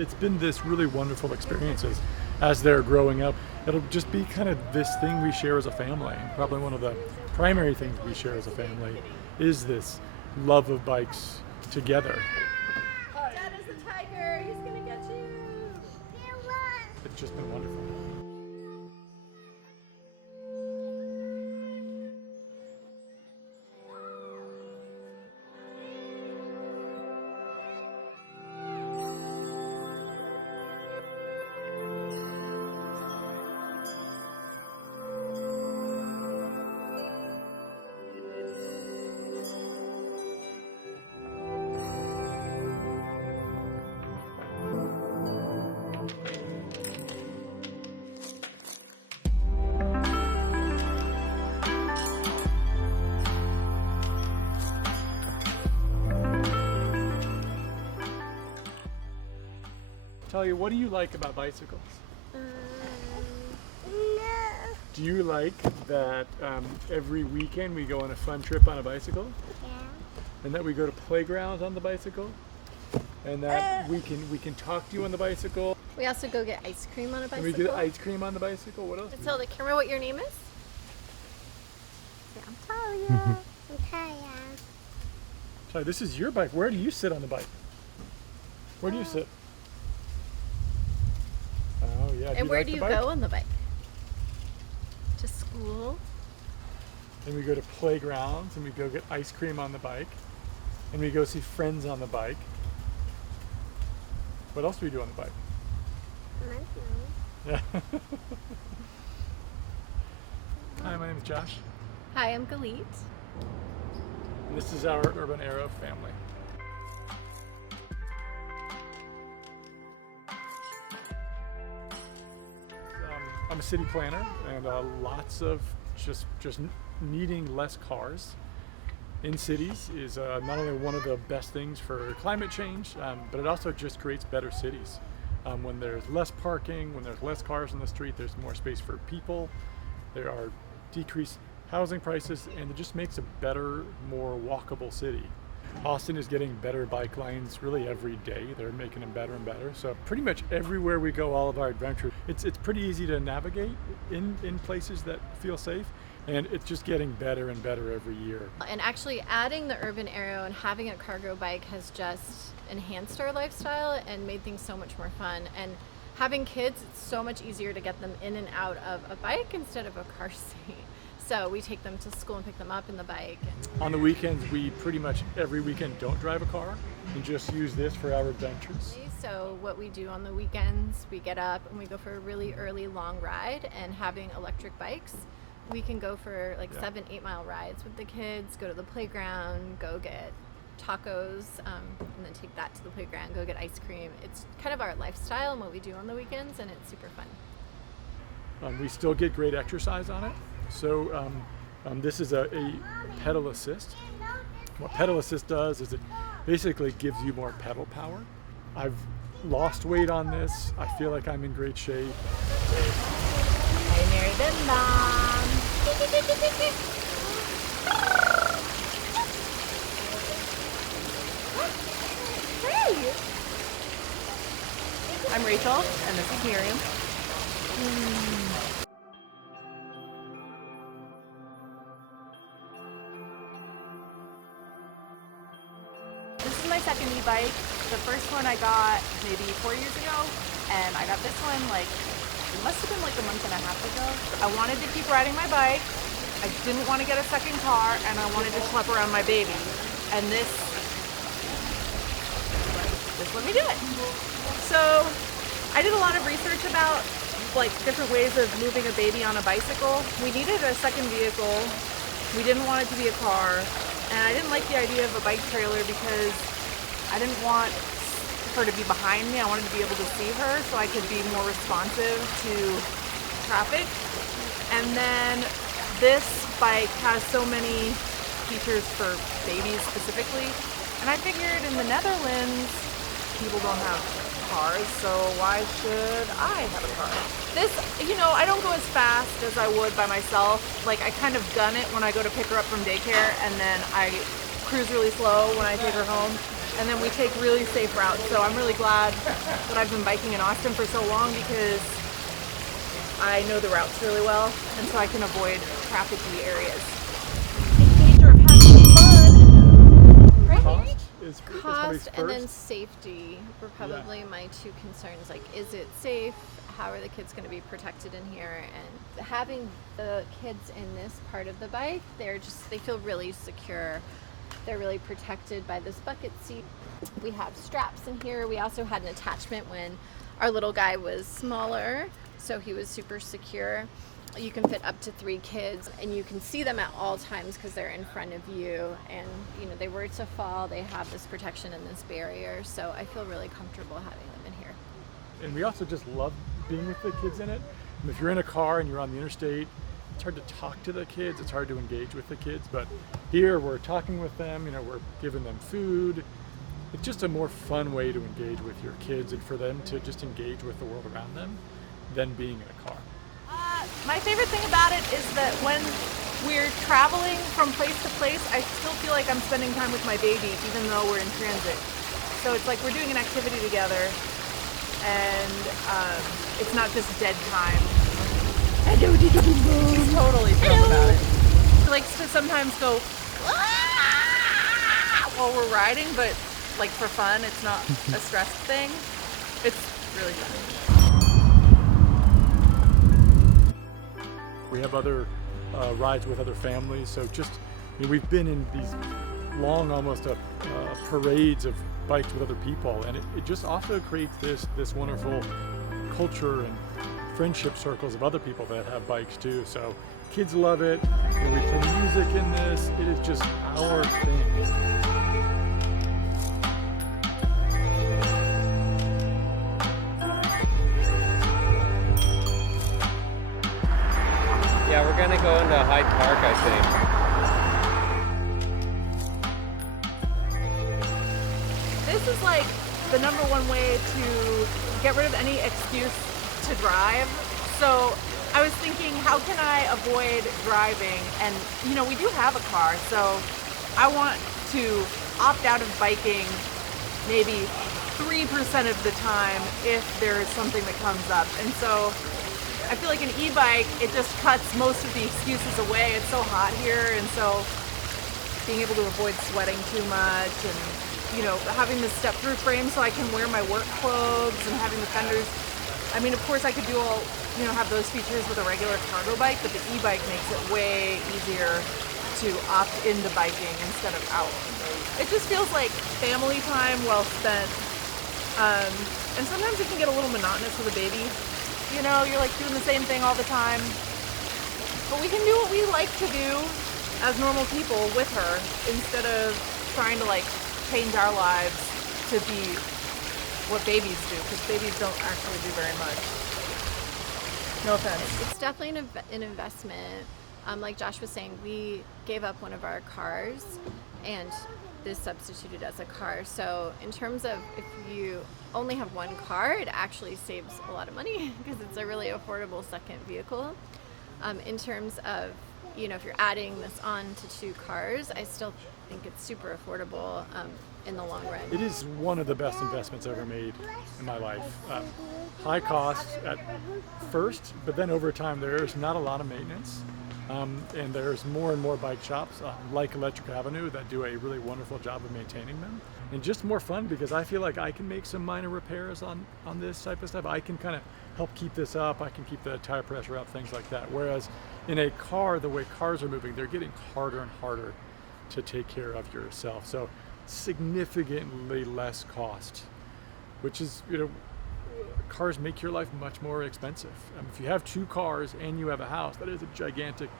it's been this really wonderful experiences as they're growing up. It'll just be kind of this thing we share as a family. Probably one of the primary things we share as a family is this love of bikes together. Dad is the tiger. He's gonna get you. It's just been wonderful. Talia, what do you like about bicycles? No. Do you like that every weekend we go on a fun trip on a bicycle? Yeah. And that we go to playgrounds on the bicycle? And that we can talk to you on the bicycle? We also go get ice cream on a bicycle. And we get ice cream on the bicycle? What else? Matilda, can you remember what your name is? Say, I'm Talia. I'm tired. Talia, this is your bike. Where do you sit on the bike? Where do you sit? Oh yeah. And where like do the you bike? go on the bike? To school. And we go to playgrounds and we go get ice cream on the bike. And we go see friends on the bike. What else do we do on the bike? Yeah. Hi, my name is Josh. Hi, I'm Galit. And this is our Urban Arrow family. I'm a city planner, and lots of just needing less cars in cities is not only one of the best things for climate change, but it also just creates better cities. When there's less parking, when there's less cars on the street, there's more space for people. There are decreased housing prices, and it just makes a better, more walkable city. Austin is getting better bike lanes really every day. They're making them better and better. So pretty much everywhere we go, all of our adventures, it's pretty easy to navigate in places that feel safe. And it's just getting better and better every year. And actually adding the Urban Arrow and having a cargo bike has just enhanced our lifestyle and made things so much more fun. And having kids, it's so much easier to get them in and out of a bike instead of a car seat. So we take them to school and pick them up in the bike. On the weekends, we pretty much every weekend don't drive a car and just use this for our adventures. So what we do on the weekends, we get up and we go for a really early long ride, and having electric bikes, we can go for like 7-8 mile rides with the kids, go to the playground, go get tacos, and then take that to the playground, go get ice cream. It's kind of our lifestyle and what we do on the weekends, and it's super fun. We still get great exercise on it. So this is a pedal assist. What pedal assist does is it basically gives you more pedal power. I've lost weight on this. I feel like I'm in great shape. I married a mom. Hey! I'm Rachel, and this is Miriam. This is my second e-bike. The first one I got maybe 4 years ago, and I got this one like, it must have been like a month and a half ago. I wanted to keep riding my bike. I didn't want to get a second car, and I wanted to schlep around my baby. And this let me do it. So I did a lot of research about like different ways of moving a baby on a bicycle. We needed a second vehicle. We didn't want it to be a car. And I didn't like the idea of a bike trailer because I didn't want her to be behind me. I wanted to be able to see her so I could be more responsive to traffic. And then this bike has so many features for babies specifically. And I figured in the Netherlands, people don't have cars, so why should I have a car? This, I don't go as fast as I would by myself. Like, I kind of gun it when I go to pick her up from daycare, and then I cruise really slow when I take her home. and then we take really safe routes. So I'm really glad that I've been biking in Austin for so long because I know the routes really well, and so I can avoid trafficy areas. In danger of having fun. Right? Cost is Cost and then first. safety were probably my two concerns. Like, is it safe? How are the kids going to be protected in here? And having the kids in this part of the bike, they feel really secure. They're really protected by this bucket seat. We have straps in here. We also had an attachment when our little guy was smaller, so he was super secure. You can fit up to 3 kids, and you can see them at all times because they're in front of you, and they were to fall, they have this protection and this barrier, so I feel really comfortable having them in here. And we also just love being with the kids in it. And if you're in a car and you're on the interstate, it's hard to talk to the kids, it's hard to engage with the kids, but here we're talking with them, we're giving them food. It's just a more fun way to engage with your kids and for them to just engage with the world around them than being in a car. My favorite thing about it is that when we're traveling from place to place, I still feel like I'm spending time with my baby, even though we're in transit. So it's like we're doing an activity together, and it's not just dead time. She's totally thrilled about it. She likes to sometimes go while we're riding, but like for fun, it's not a stressed thing. It's really fun. We have other rides with other families, so just we've been in these long, almost parades of bikes with other people, and it just also creates this wonderful culture and friendship circles of other people that have bikes too. So kids love it. We play music in this. It is just our thing. Yeah, we're gonna go into Hyde Park, I think. This is like the #1 way to get rid of any excuse to drive. So I was thinking, how can I avoid driving? And we do have a car, so I want to opt out of biking maybe 3% of the time if there is something that comes up. And so I feel like an e-bike, it just cuts most of the excuses away. It's so hot here, and so being able to avoid sweating too much, and having this step-through frame so I can wear my work clothes, and having the fenders. I mean, of course I could do all, have those features with a regular cargo bike, but the e-bike makes it way easier to opt into biking instead of out. It just feels like family time well spent. And sometimes it can get a little monotonous with a baby. You're like doing the same thing all the time. But we can do what we like to do as normal people with her instead of trying to change our lives to be what babies do, because babies don't actually do very much. No offense. It's definitely an investment. Like Josh was saying, we gave up one of our cars and this substituted as a car. So in terms of if you only have one car, it actually saves a lot of money because it's a really affordable second vehicle. In terms of, if you're adding this on to 2 cars, I still think it's super affordable in the long run. It is one of the best investments ever made in my life. High cost at first, but then over time there's not a lot of maintenance. And there's more and more bike shops like Electric Avenue that do a really wonderful job of maintaining them. And just more fun because I feel like I can make some minor repairs on this type of stuff. I can kind of help keep this up. I can keep the tire pressure up, things like that. Whereas in a car, the way cars are moving, they're getting harder and harder to take care of yourself. So significantly less cost, which is, cars make your life much more expensive. If you have 2 cars and you have a house, that is a gigantic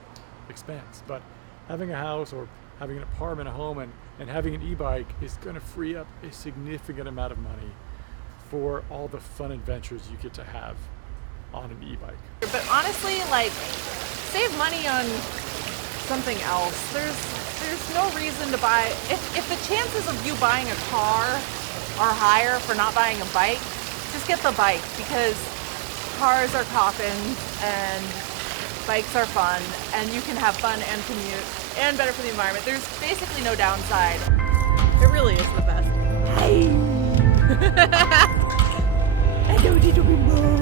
expense. But having a house or having an apartment, a home, and having an e-bike is going to free up a significant amount of money for all the fun adventures you get to have on an e-bike. But honestly, save money on something else. There's no reason to buy. If the chances of you buying a car are higher for not buying a bike, just get the bike, because cars are coffins and bikes are fun, and you can have fun and commute and better for the environment. There's basically no downside. It really is the best. Hello, little remote.